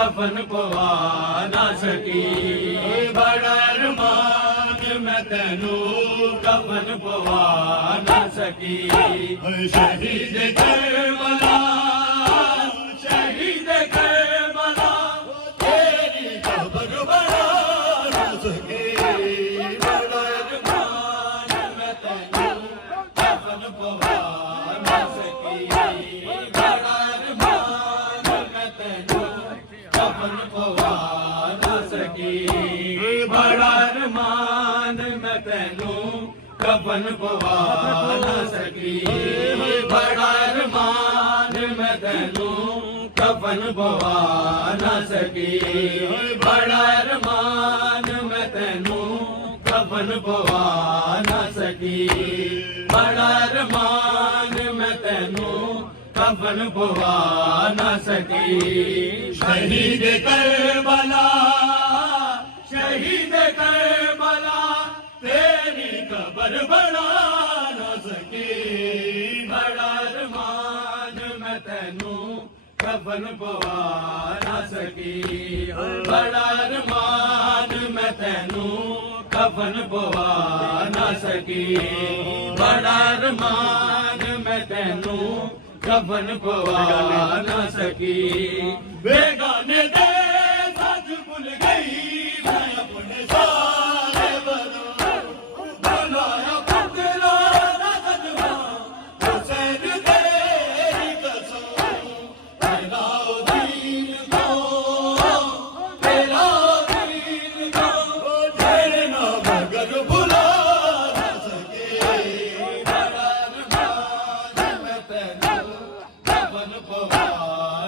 कफन पवा ना सकी बड़ा अरमान मैं तेनू कफन पवा ना सकी शहीद करबला शहीद करबला तेरी कब्र बना ना सकी बड़ा अरमान मैं तेनू कफन पवा ना सकी बड़ा अरमान मैं तेनू कफन पवा ना सकी बड़ा अरमान मैं तेनू कफन पवा ना सकी बड़ा अरमान मैं तेनू कफन पवा ना सकी बड़ा अरमान मैं तेनू कफन पवा ना सकी बड़ा अरमान मैं तेनू कफन पवा ना सकी शहीद करबला शहीद करबला तेरी कब्र बना ना सकी बड़ा अरमान मैं तेनू कफन पवा ना सकी बड़ा अरमान मैं तेनू कफन पवा ना सकी बड़ा अरमान मैं तेनू कफन पवा ना सकी बेगाने दे सच भूल गई मैं अपने सारे बुलाया पकड़ा ना सजवा हुसैन तेरी कसम तेरा दीन को तेरा दीन को तेरे ना मगर भुला ना सके बड़ा अरमान मैं तेनू कफन पवा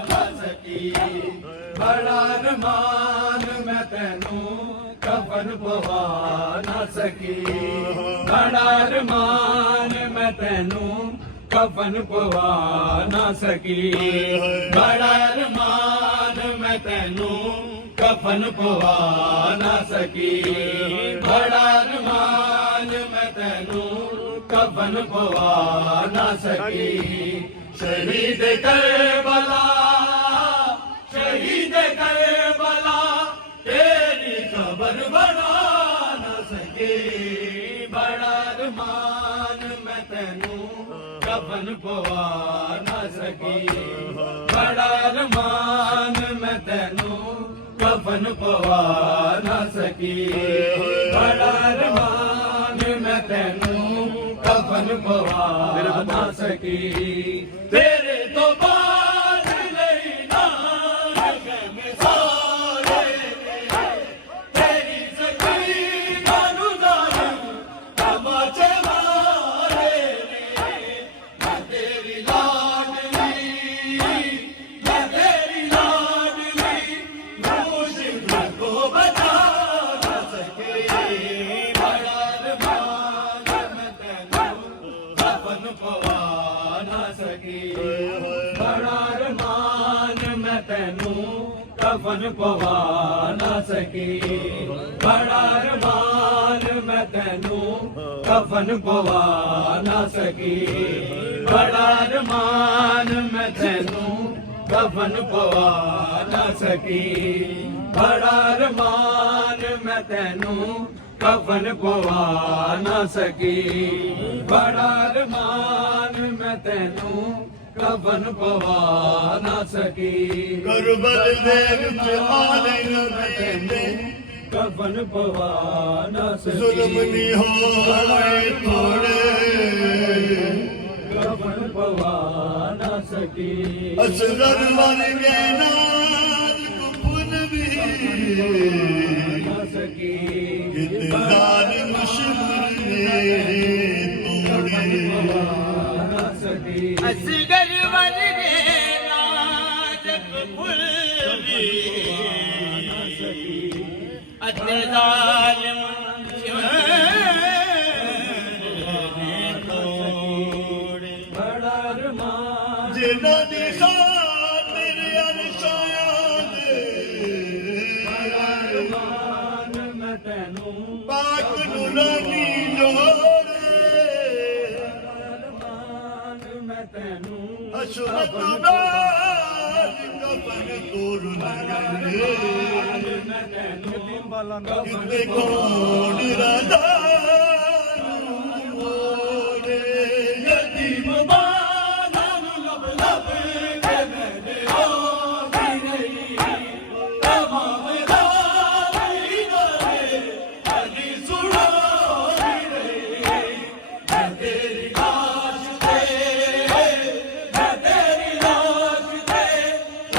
ना सकी बड़ा अरमान मैं तेनू कफन पवा ना सकी बड़ा अरमान मैं तेनू कफन पवा ना सकी बड़ा अरमान मैं तेनू कफन पवा ना सकी बड़ा अरमान मैं तेनू कफन पवा ना सकी शहीद करबला शहीद करबला तेरी कब्र बना ना सके बड़ा अरमान मैं तेनू कफन पवा ना सकी बड़ा अरमान मैं तेनू कफन पवा ना सकी बड़ा अरमान मैं तेनू कफन पवा ना सकी तेरे तो बाद नहीं नानक में सारे तेरी सखी मानू जान तमाचे मारे मैं तेरी लाडली मुश्किल को बचा ना सके बड़ा अरमान मैं तेनू कफन पवा ना सकी बड़ा अरमान मैं तेनू कफन पवा ना सकी बड़ा अरमान मैं तेनू कफन पवा ना सकी बड़ा अरमान मैं तेनू कफन पवा ना सकी बड़ा अरमान मैं तेनू कफन पवा ना सकी बड़ा अरमान मैं तेनू कफन पवा ना सकी करबल दे विच आले न तेरे कफन पवा ना सकी जुल्म नी होए थोड़े कफन पवा ना सकी असगर वाले नाज कुफन भी ना सकी इतदार मुश्किल ने तोड़े ना सकी असगर वाले नाजक फुल भी अते जालिम तोड़े बड़ा अरमान जिन्ना दी खातिर अरशाया दे बड़ा अरमान मैं तेनू पाक नुरानी जोड़े अरमान मैं तेनू हशरत में कफन तोड़ लगे मैं तैनू कितने कौन रजा मोरे यतीम बाला लब लब के मेरे होगी नहीं तमाम दाई दरे अली सुनाई नहीं मैं तेरी लाश पे मैं तेरी लाश पे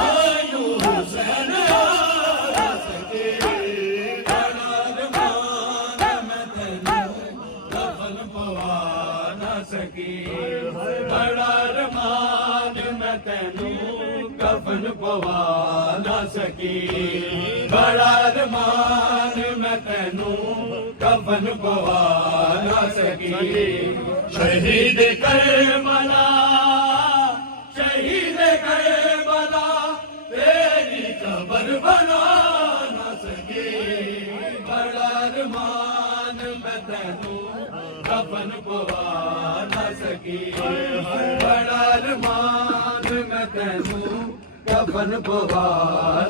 आयु हुसैन आ सके बड़ा अरमान मैं तैनू कफन पवा ना सकी बड़ा अरमान मैं तैनू कफन पवा ना सकी शहीद करबला शहीद करबला तेरी कब्र बना ना सकी बड़ा अरमान मैं तैनू कफन पवा ना सकी बड़ा अरमान मैं तैनू कफन पवा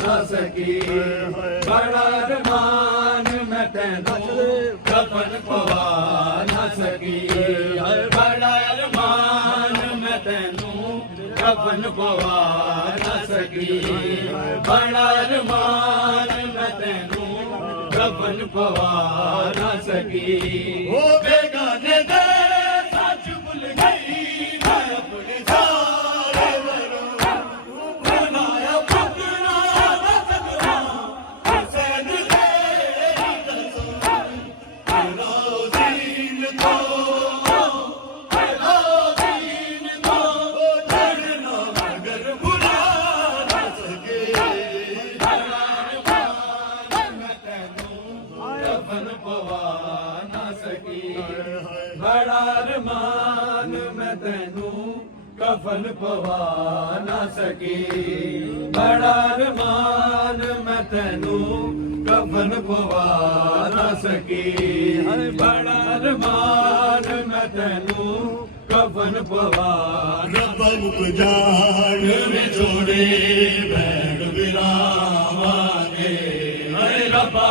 ना सकी बड़ा अरमान मैं तैनू कफन पवा ना सकी बड़ा अरमान मैं तैनू कफन पवा ना सकी बड़ा अरमान मैं तैनू कफन पवा ना सकी ओ बेगाने दे सच भूल गई मैं अपने सारे वरों बनाया पकड़ा न सकता हुसैन तेरी कसम तेरा दीन तो चढ़ना मगर भुला न सके कफन पवा ना सकी बड़ा अरमान मैं तैनू कफन पवा ना सकी बड़ा अरमान मैं तैनू कफन पवा ना सकी बड़ा अरमान मैं तैनू कफन पवा रब्बा उपजाड़ में जोड़े बैठ बिरावांगे अरे रब्बा